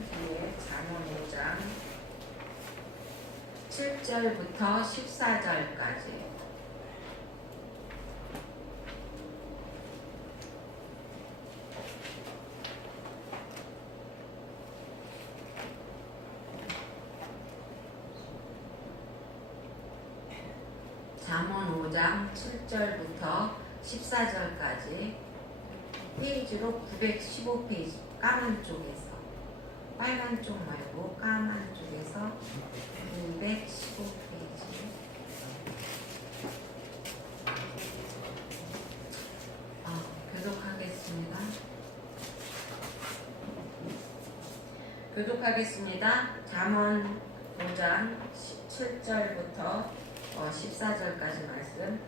뒤에 잠언 5장 7절부터 14절까지. 잠언 5장 7절부터 14절까지 페이지로 915페이지 까만 쪽에서, 빨간 쪽 말고 까만 쪽에서 915페이지. 교독하겠습니다. 잠언 5장 7절부터 14절까지 말씀.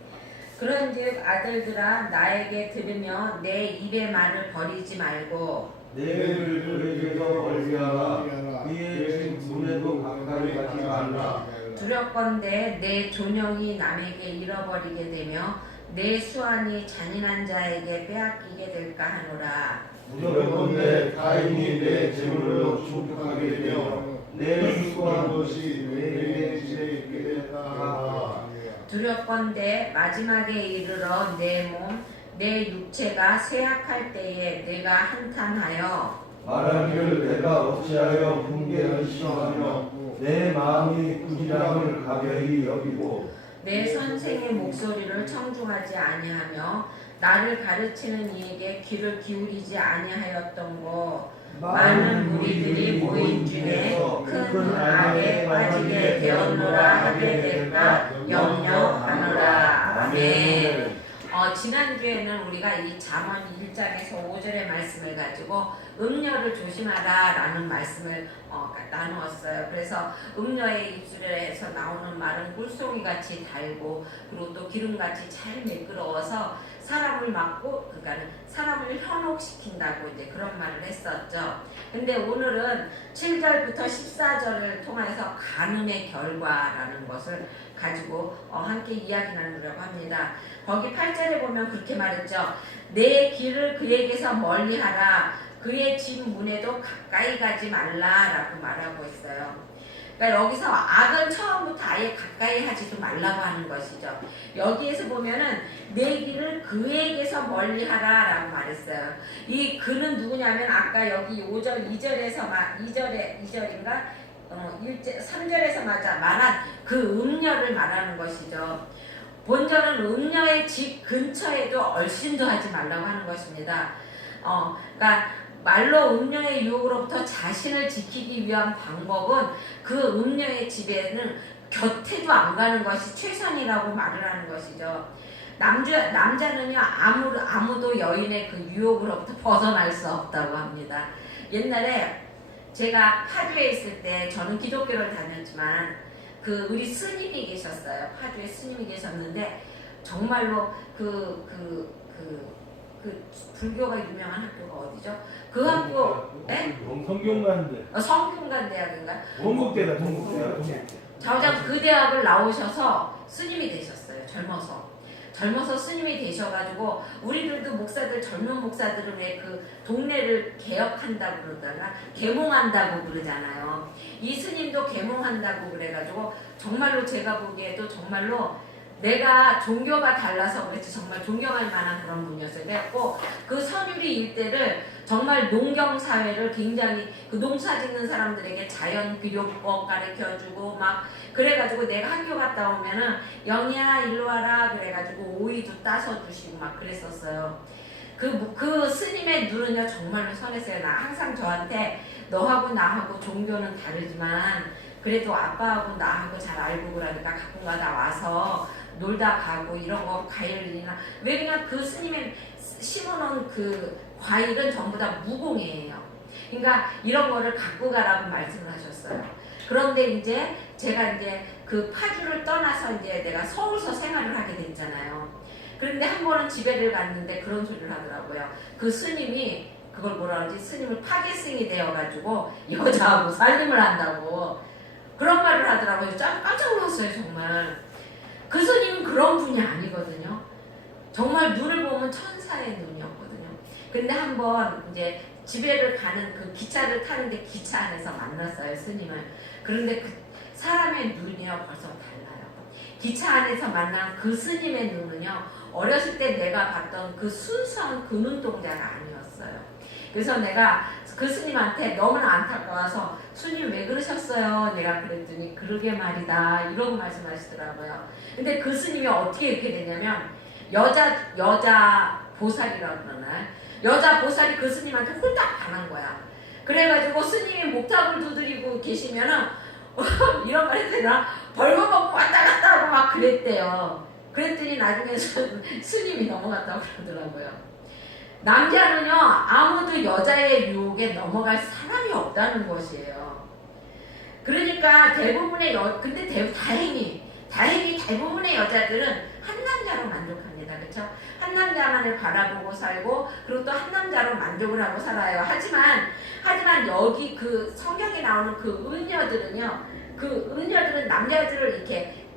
그런즉 아들들아 나에게 들으며 내 입의 말을 버리지 말고 내 입을 그에게서 멀리하라. 그의 집 문에도 가까이 가지 말라. 두렵건대 내 존영이 남에게 잃어버리게 되며 내 수완이 잔인한 자에게 빼앗기게 될까 하노라. 두렵건대 가인이 내 재물로 축복하게 되며 내 수고한 것이 내 집에 있게 될까 하노라. 두렵건대 마지막에 이르러 내 몸, 내 육체가 쇠약할 때에 내가 한탄하여 말하기를 내가 어찌하여 훈계를 싫어하며 내 마음이 꾸지람을 가벼이 여기고 내 선생의 목소리를 청중하지 아니하며 나를 가르치는 이에게 귀를 기울이지 아니하였던고. 많은 무리들이 모인 중에 큰 악에 빠지게 되었노라 하게 될까 염려하노라. 아멘. 지난주에는 우리가 이 잠언 1장에서 5절의 말씀을 가지고 음녀를 조심하라 라는 말씀을 나누었어요. 그래서 음녀의 입술에서 나오는 말은 꿀송이같이 달고 그리고 또 기름같이 잘 매끄러워서 사람을 막고, 그러니까 사람을 현혹시킨다고 이제 그런 말을 했었죠. 근데 오늘은 7절부터 14절을 통해서 간음의 결과라는 것을 가지고 함께 이야기 나누려고 합니다. 거기 8절에 보면 그렇게 말했죠. 내 길을 그에게서 멀리하라. 그의 집 문에도 가까이 가지 말라라고 말하고 있어요. 그러니까 여기서 악은 처음부터 아예 가까이 하지도 말라고 하는 것이죠. 여기에서 보면은 내 길을 그에게서 멀리하라라고 말했어요. 이 그는 누구냐면 아까 여기 5절 2절에서 2절인가 3절에서 말한 그 음녀를 말하는 것이죠. 본절은 음녀의 집 근처에도 얼씬도 하지 말라고 하는 것입니다. 그러니까 말로 음녀의 유혹으로부터 자신을 지키기 위한 방법은 그 음녀의 집에는 곁에도 안 가는 것이 최선이라고 말을 하는 것이죠. 남자는요 아무도 여인의 그 유혹으로부터 벗어날 수 없다고 합니다. 옛날에 제가 파주에 있을 때 저는 기독교를 다녔지만 우리 스님이 계셨어요. 파주에 스님이 계셨는데 정말로 불교가 유명한 학교가 어디죠? 그 학교, 성균관대. 성균관대학인가? 동국대다. 자오장 그 대학을 나오셔서 스님이 되셨어요. 젊어서 스님이 되셔가지고 우리들도 목사들, 젊은 목사들은 왜 그 동네를 개혁한다고 그러다가 계몽한다고 그러잖아요. 이 스님도 계몽한다고 그래가지고 정말로 제가 보기에도 정말로 내가 종교가 달라서 그랬지 정말 존경할 만한 그런 분이었어요. 그래갖고 그 선유리 일대를 정말 농경사회를 굉장히 그 농사 짓는 사람들에게 자연교육법 가르쳐주고 막 그래가지고 내가 학교 갔다 오면은 영희야 일로 와라 그래가지고 오이도 따서 주시고 막 그랬었어요. 그 스님의 눈은요 정말로 선했어요. 나 항상 저한테 너하고 나하고 종교는 다르지만 그래도 아빠하고 나하고 잘 알고 그러니까 가끔가다 와서 놀다 가고 이런 거 과일이나 왜 그냥 그 스님의 심어놓은 그 과일은 전부 다 무공이에요. 그러니까 이런 거를 갖고 가라고 말씀을 하셨어요. 그런데 이제 제가 이제 그 파주를 떠나서 이제 내가 서울서 생활을 하게 됐잖아요. 그런데 한 번은 집에를 갔는데 그런 소리를 하더라고요. 그 스님이 그걸 뭐라 그러지? 스님을 파괴승이 되어가지고 여자하고 살림을 한다고 그런 말을 하더라고요. 깜짝 놀랐어요 정말. 그 스님은 그런 분이 아니거든요. 정말 눈을 보면 천사의 눈이었거든요. 근데 한번 이제 집에를 가는 그 기차를 타는데 기차 안에서 만났어요, 스님을. 그런데 그 사람의 눈이요 벌써 달라요. 기차 안에서 만난 그 스님의 눈은요 어렸을 때 내가 봤던 그 순수한 그 눈동자가 아니었어요. 그래서 내가 그 스님한테 너무나 안타까워서 스님 왜 그러셨어요? 내가 그랬더니 그러게 말이다 이러고 말씀하시더라고요. 근데 그 스님이 어떻게 이렇게 되냐면 여자 보살이라고 그러나 여자 보살이 그 스님한테 홀딱 반한 거야. 그래가지고 스님이 목탑을 두드리고 계시면은 이런 말 해도 되나? 벌거벗고 왔다 갔다 하고 막 그랬대요. 그랬더니 나중에 스님이 넘어갔다고 그러더라고요. 남자는요 아무도 여자의 유혹에 넘어갈 사람이 없다는 것이에요. 그러니까 대부분의 근데 다행히 대부분의 여자들은 한 남자로 만족합니다. 그렇죠? 한 남자만을 바라보고 살고 그리고 또 한 남자로 만족을 하고 살아요. 하지만 여기 그 성경에 나오는 그 음녀들은 남자들을 이렇게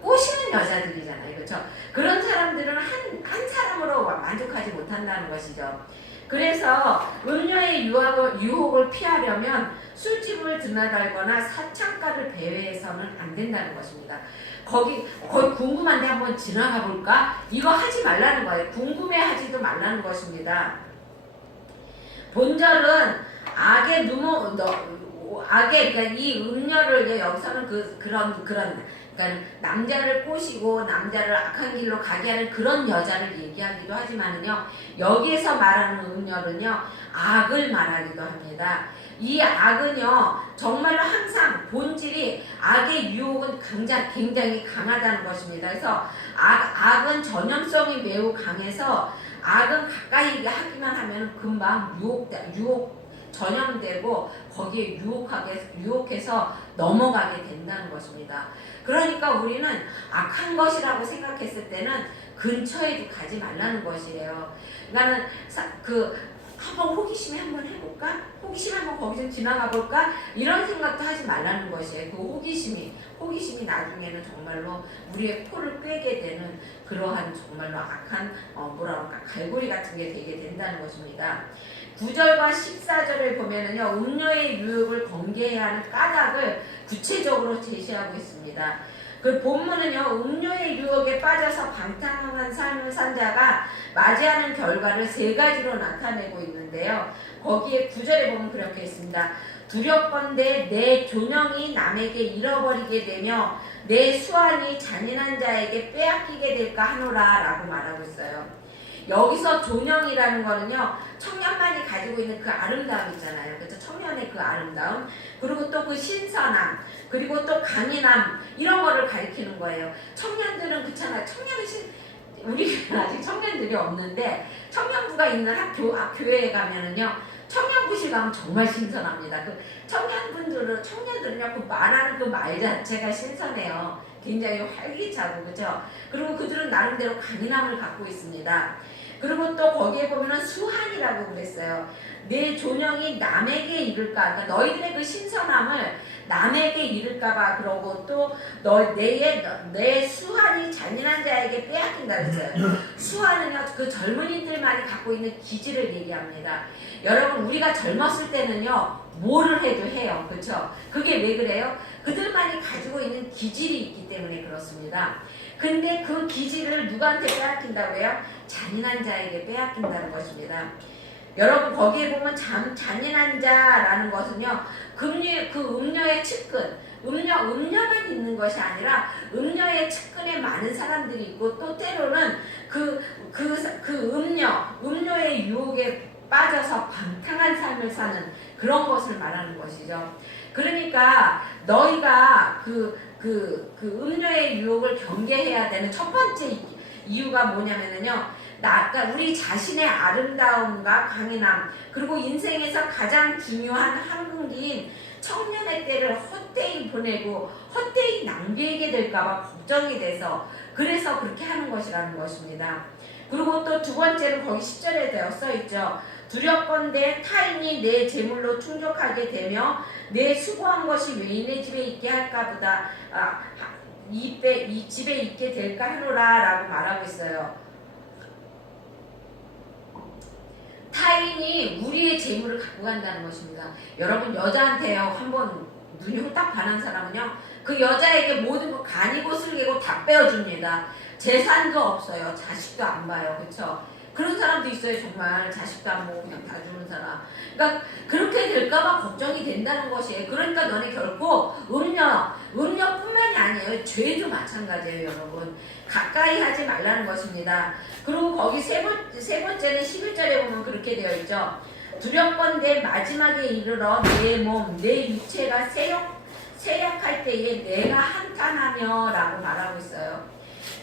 꼬시는 여자들이잖아요. 그렇죠? 그런 사람들은 한 사람으로 만족하지 못한다는 것이죠. 그래서 음녀의 유혹을 피하려면 술집을 드나들거나 사창가를 배회해서는 안 된다는 것입니다. 거기 궁금한데 한번 지나가 볼까? 이거 하지 말라는 거예요. 궁금해하지도 말라는 것입니다. 본절은 그러니까 이 음녀를 여기서는 그런 그러니까 남자를 꼬시고 남자를 악한 길로 가게 하는 그런 여자를 얘기하기도 하지만은요 여기에서 말하는 음녀는요 악을 말하기도 합니다. 이 악은요 정말로 항상 본질이 악의 유혹은 굉장히 강하다는 것입니다. 그래서 악은 전염성이 매우 강해서 악은 가까이 하기만 하면 금방 유혹 전염되고 거기에 유혹해서 넘어가게 된다는 것입니다. 그러니까 우리는 악한 것이라고 생각했을 때는 근처에도 가지 말라는 것이에요. 그러니까는 한번 호기심에 한번 해볼까? 호기심에 한번 거기 좀 지나가 볼까? 이런 생각도 하지 말라는 것이에요. 그 호기심이 나중에는 정말로 우리의 코를 꿰게 되는 그러한 정말로 악한 갈고리 같은 게 되게 된다는 것입니다. 9절과 14절을 보면은요, 음녀의 유혹을 경계해야 하는 까닭을 구체적으로 제시하고 있습니다. 그 본문은요, 음료의 유혹에 빠져서 방탕한 삶을 산 자가 맞이하는 결과를 세 가지로 나타내고 있는데요. 거기에 9절에 보면 그렇게 있습니다. 두렵건대 내 존영이 남에게 잃어버리게 되며 내 수완이 잔인한 자에게 빼앗기게 될까 하노라 라고 말하고 있어요. 여기서 존영이라는 거는요, 청년만이 가지고 있는 그 아름다움 있잖아요. 그렇죠? 청년의 그 아름다움, 그리고 또 그 신선함, 그리고 또 강인함, 이런 거를 가리키는 거예요. 청년들은 그렇잖아요. 우리는 아직 청년들이 없는데, 청년부가 있는 교회에 가면은요, 청년부실 가면 정말 신선합니다. 그 청년들은요, 그 말하는 그 말 자체가 신선해요. 굉장히 활기차고, 그죠? 그리고 그들은 나름대로 강인함을 갖고 있습니다. 그리고 또 거기에 보면은 수한이라고 그랬어요. 내 존영이 남에게 이를까, 그러니까 너희들의 그 신선함을 남에게 이를까봐 그러고 또 내 수한이 잔인한 자에게 빼앗긴다 그랬어요. 수한은요 그 젊은이들만이 갖고 있는 기질을 얘기합니다. 여러분 우리가 젊었을 때는요 뭐를 해도 해요, 그렇죠? 그게 왜 그래요? 그들만이 가지고 있는 기질이 있기 때문에 그렇습니다. 근데 그 기질을 누구한테 빼앗긴다고 해요? 잔인한 자에게 빼앗긴다는 것입니다. 여러분 거기에 보면 잔인한 자라는 것은요 그 음녀의 측근, 음녀만 있는 것이 아니라 음녀의 측근에 많은 사람들이 있고 또 때로는 음녀의 유혹에 빠져서 방탕한 삶을 사는 그런 것을 말하는 것이죠. 그러니까 너희가 그 음녀의 유혹을 경계해야 되는 첫 번째 이유가 뭐냐면요. 그러니까 우리 자신의 아름다움과 강인함, 그리고 인생에서 가장 중요한 한분기인 청년의 때를 헛되이 보내고 헛되이 낭비하게 될까봐 걱정이 돼서 그래서 그렇게 하는 것이라는 것입니다. 그리고 또 두 번째로 거기 10절에 써있죠. 두렵건대 타인이 내 재물로 충족하게 되며 내 수고한 것이 외인의 집에 있게 할까보다 이 집에 있게 될까 하노라 라고 말하고 있어요. 타인이 우리의 재물을 갖고 간다는 것입니다. 여러분 여자한테요 한번 눈이 후딱 반한 사람은요 그 여자에게 모든 거 간이고 슬개고 다 빼어줍니다. 재산도 없어요. 자식도 안 봐요. 그렇죠? 그런 사람도 있어요. 정말 자식도 안 보고 그냥 다 주는 사람. 그러니까 그렇게 될까봐 걱정이 된다는 것이에요. 그러니까 너네 결코 음녀뿐만이 아니에요. 죄도 마찬가지예요. 여러분 가까이 하지 말라는 것입니다. 그리고 거기 세 번째는 11절에 보면 그렇게 되어 있죠. 두렵건대 마지막에 이르러 내 몸, 내 육체가 세역할 때에 내가 한탄하며 라고 말하고 있어요.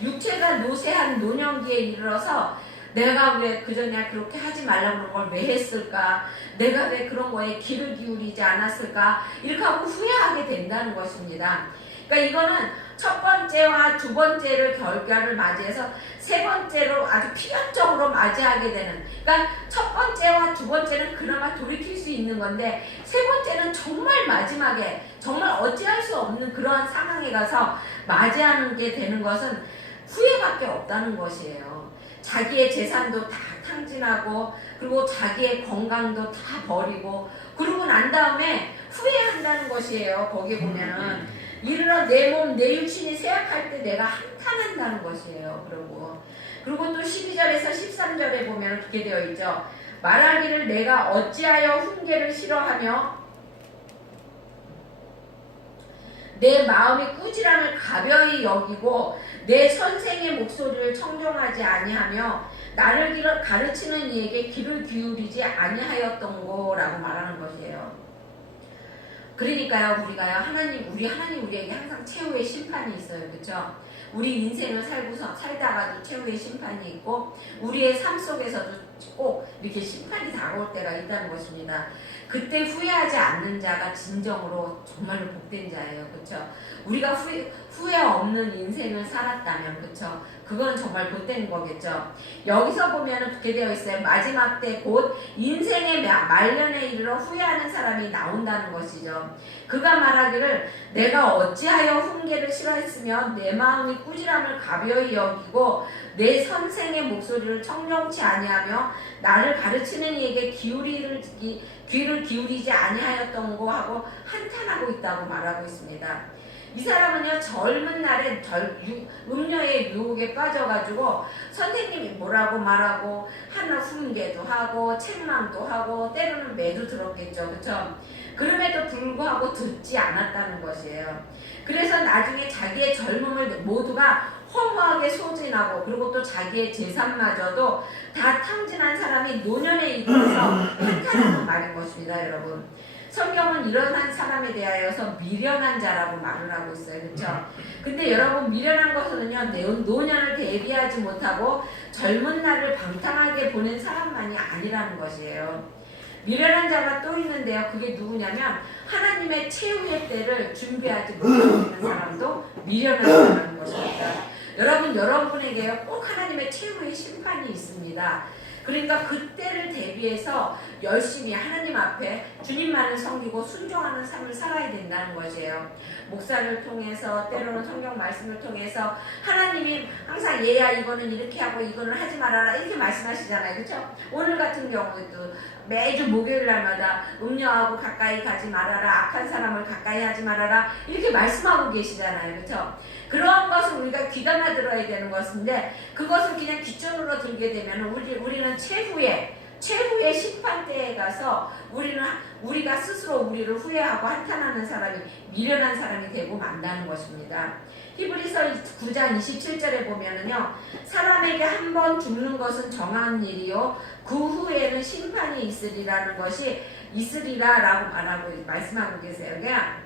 육체가 노쇠한 노년기에 이르러서 내가 왜 그전에 그렇게 하지 말라고 그런 걸 왜 했을까? 내가 왜 그런 거에 귀를 기울이지 않았을까? 이렇게 하고 후회하게 된다는 것입니다. 그러니까 이거는 첫 번째와 두 번째를 결과를 맞이해서 세 번째로 아주 필연적으로 맞이하게 되는, 그러니까 첫 번째와 두 번째는 그나마 돌이킬 수 있는 건데 세 번째는 정말 마지막에 정말 어찌할 수 없는 그러한 상황에 가서 맞이하는 게 되는 것은 후회밖에 없다는 것이에요. 자기의 재산도 다 탕진하고 그리고 자기의 건강도 다 버리고 그러고 난 다음에 후회한다는 것이에요. 거기에 보면은 이르러 내 몸, 내 육신이 쇠약할 때 내가 한탄한다는 것이에요. 그리고 또 12절에서 13절에 보면 그렇게 되어 있죠. 말하기를 내가 어찌하여 훈계를 싫어하며 내 마음이 꾸지람을 가벼이 여기고 내 선생의 목소리를 청종하지 아니하며 나를 가르치는 이에게 귀를 기울이지 아니하였던 거라고 말하는 것이에요. 그러니까요, 우리 하나님 우리에게 항상 최후의 심판이 있어요. 그렇죠? 우리 인생을 살다가도 최후의 심판이 있고 우리의 삶 속에서도 꼭 이렇게 심판이 다가올 때가 있다는 것입니다. 그때 후회하지 않는 자가 진정으로 정말로 복된 자예요. 그렇죠? 우리가 후회 없는 인생을 살았다면, 그렇죠? 그건 정말 복된 거겠죠. 여기서 보면은 그렇게 되어 있어요. 마지막 때 곧 인생의 말년에 이르러 후회하는 사람이 나온다는 것이죠. 그가 말하기를 내가 어찌하여 훈계를 싫어했으며 내 마음이 꾸지람을 가벼이 여기고 내 선생의 목소리를 청정치 아니하며 나를 가르치는 이에게 귀를 기울이지 아니하였던 거 하고 한탄하고 있다고 말하고 있습니다. 이 사람은요 젊은 날에 음녀의 유혹에 빠져가지고 선생님이 뭐라고 말하고 하나 훈계도 하고 책망도 하고 때로는 매도 들었겠죠. 그렇죠? 그럼에도 불구하고 듣지 않았다는 것이에요. 그래서 나중에 자기의 젊음을 모두가 허무하게 소진하고 그리고 또 자기의 재산마저도 다 탕진한 사람이 노년에 이르러서 한탄하는 말인 것입니다. 여러분, 성경은 이러한 사람에 대하여서 미련한 자라고 말을 하고 있어요. 그렇죠? 근데 여러분, 미련한 것은요 노년을 대비하지 못하고 젊은 날을 방탕하게 보낸 사람만이 아니라는 것이에요. 미련한 자가 또 있는데요. 그게 누구냐면 하나님의 최후의 때를 준비하지 못하는 사람도 미련한 자라는 것입니다. 여러분에게요 꼭 하나님의 최후의 심판이 있습니다. 그러니까 그때를 대비해서 열심히 하나님 앞에 주님만을 섬기고 순종하는 삶을 살아야 된다는 것이에요. 목사를 통해서 때로는 성경 말씀을 통해서 하나님이 항상 얘야 이거는 이렇게 하고 이거는 하지 말아라 이렇게 말씀하시잖아요. 그렇죠? 오늘 같은 경우에도 매주 목요일 날마다 음녀하고 가까이 가지 말아라, 악한 사람을 가까이 하지 말아라 이렇게 말씀하고 계시잖아요. 그렇죠? 그런 것을 우리가 귀담아 들어야 되는 것인데 그것을 그냥 귓전으로 들게 되면 우리는 최후의 심판대에 가서 우리가 스스로 우리를 후회하고 한탄하는 사람이 미련한 사람이 되고 만다는 것입니다. 히브리서 9장 27절에 보면은요, 사람에게 한 번 죽는 것은 정한 일이요 그 후에는 심판이 있으리라라고 말씀하고 계세요. 그러니까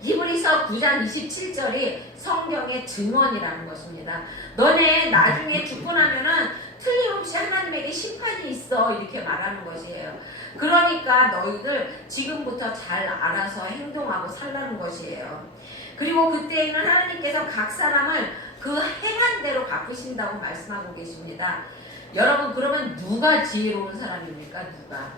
히브리서 9장 27절이 성경의 증언이라는 것입니다. 너네 나중에 죽고 나면은 틀림없이 하나님에게 심판이 있어 이렇게 말하는 것이에요. 그러니까 너희들 지금부터 잘 알아서 행동하고 살라는 것이에요. 그리고 그때에는 하나님께서 각 사람을 그 행한 대로 갚으신다고 말씀하고 계십니다. 여러분, 그러면 누가 지혜로운 사람입니까? 누가?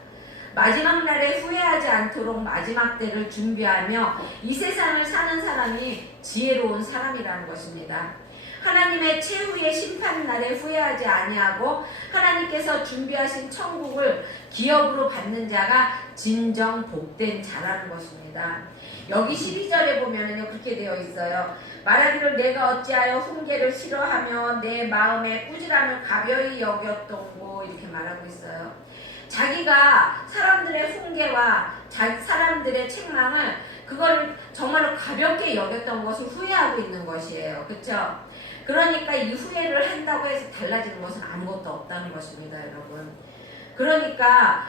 마지막 날에 후회하지 않도록 마지막 때를 준비하며 이 세상을 사는 사람이 지혜로운 사람이라는 것입니다. 하나님의 최후의 심판날에 후회하지 아니하고 하나님께서 준비하신 천국을 기업으로 받는 자가 진정 복된 자라는 것입니다. 여기 12절에 보면은요 그렇게 되어 있어요. 말하기를 내가 어찌하여 훈계를 싫어하며 내 마음에 꾸지람을 가벼이 여겼던고 이렇게 말하고 있어요. 자기가 사람들의 훈계와 사람들의 책망을 그거를 정말로 가볍게 여겼던 것을 후회하고 있는 것이에요. 그렇죠? 그러니까 이 후회를 한다고 해서 달라지는 것은 아무것도 없다는 것입니다, 여러분. 그러니까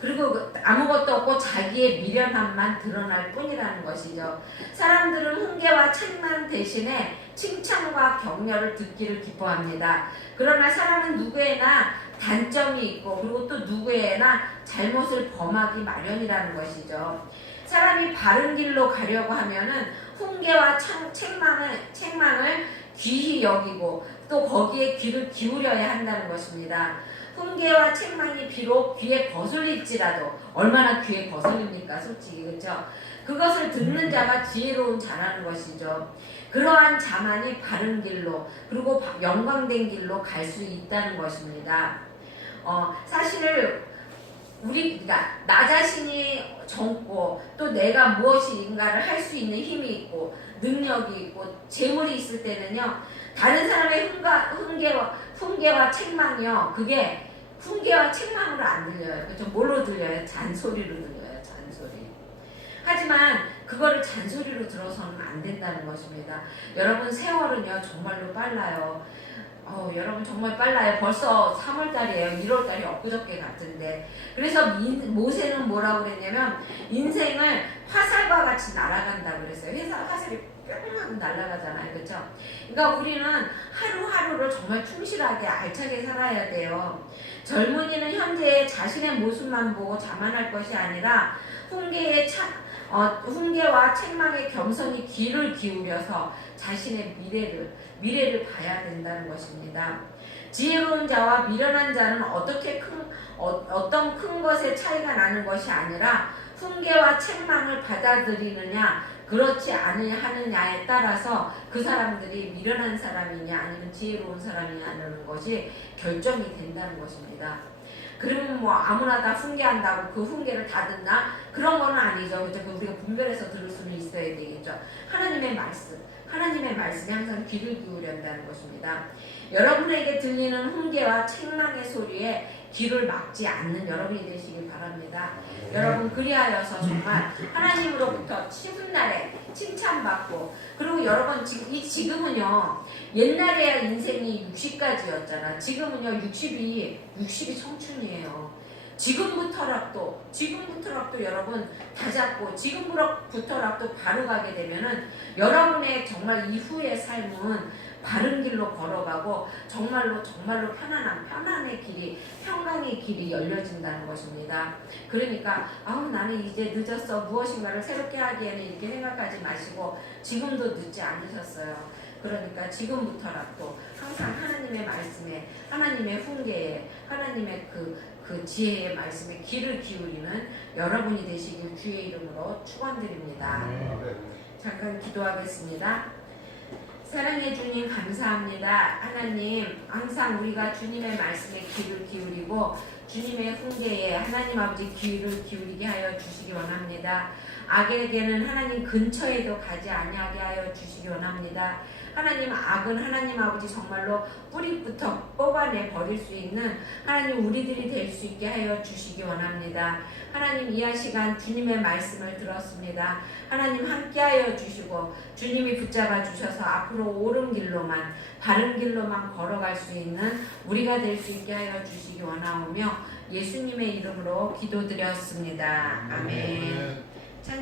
그리고 아무것도 없고 자기의 미련함만 드러날 뿐이라는 것이죠. 사람들은 훈계와 책망 대신에 칭찬과 격려를 듣기를 기뻐합니다. 그러나 사람은 누구에나 단점이 있고 그리고 또 누구에나 잘못을 범하기 마련이라는 것이죠. 사람이 바른 길로 가려고 하면은 훈계와 책망을 귀히 여기고 또 거기에 귀를 기울여야 한다는 것입니다. 훈계와 책망이 비록 귀에 거슬릴지라도 얼마나 귀에 거슬립니까? 솔직히 그렇죠? 그것을 듣는 자가 지혜로운 자라는 것이죠. 그러한 자만이 바른 길로 그리고 영광된 길로 갈 수 있다는 것입니다. 사실 그러니까 나 자신이 젊고 또 내가 무엇인가를 할 수 있는 힘이 있고 능력이 있고 재물이 있을 때는요 다른 사람의 훈계와 책망이요 그게 훈계와 책망으로 안 들려요. 그렇죠? 뭘로 들려요? 잔소리로 들려요. 잔소리. 하지만 그거를 잔소리로 들어서는 안 된다는 것입니다. 여러분 세월은요 정말로 빨라요. 여러분 정말 빨라요. 벌써 3월달이에요. 1월달이 엊그저께 같은데. 그래서 모세는 뭐라고 그랬냐면 인생을 화살과 같이 날아간다 그랬어요. 화살이 뿅 하고 날아가잖아요. 그렇죠? 그러니까 우리는 하루하루를 정말 충실하게 알차게 살아야 돼요. 젊은이는 현재의 자신의 모습만 보고 자만할 것이 아니라 훈계와 책망에 겸손히 귀를 기울여서 자신의 미래를 봐야 된다는 것입니다. 지혜로운 자와 미련한 자는 어떤 큰 것의 차이가 나는 것이 아니라 훈계와 책망을 받아들이느냐 그렇지 않느냐에 따라서 그 사람들이 미련한 사람이냐 아니면 지혜로운 사람이냐는 것이 결정이 된다는 것입니다. 그러면 뭐 아무나 다 훈계한다고 그 훈계를 다 듣나? 그런 건 아니죠. 그죠? 우리가 분별해서 들을 수는 있어야 되겠죠. 하나님의 말씀이 항상 귀를 기울여야 한다는 것입니다. 여러분에게 들리는 훈계와 책망의 소리에 귀를 막지 않는 여러분이 되시길 바랍니다. 여러분 그리하여서 정말 하나님으로부터 훗날에 칭찬받고 그리고 여러분 지금은요 옛날에야 인생이 60까지였잖아. 지금은요 60이 청춘이에요. 지금부터라도 여러분 다잡고 지금부터라도 바로 가게 되면은 여러분의 정말 이후의 삶은 바른 길로 걸어가고 정말로 편안의 길이 평강의 길이 열려진다는 것입니다. 그러니까 나는 이제 늦었어 무엇인가를 새롭게 하기에는 이렇게 생각하지 마시고 지금도 늦지 않으셨어요. 그러니까 지금부터라도 항상 하나님의 말씀에 하나님의 훈계에 하나님의 그 지혜의 말씀에 귀를 기울이는 여러분이 되시길 주의 이름으로 축원드립니다. 잠깐 기도하겠습니다. 사랑해 주님 감사합니다. 하나님 항상 우리가 주님의 말씀에 귀를 기울이고 주님의 훈계에 하나님 아버지 귀를 기울이게 하여 주시기 원합니다. 악에게는 하나님 근처에도 가지 아니하게 하여 주시기 원합니다. 하나님 악은 하나님 아버지 정말로 뿌리부터 뽑아내 버릴 수 있는 하나님 우리들이 될 수 있게 하여 주시기 원합니다. 하나님 이한 시간 주님의 말씀을 들었습니다. 하나님 함께하여 주시고 주님이 붙잡아 주셔서 앞으로 옳은 길로만 바른 길로만 걸어갈 수 있는 우리가 될 수 있게 하여 주시기 원하오며 예수님의 이름으로 기도드렸습니다. 아멘.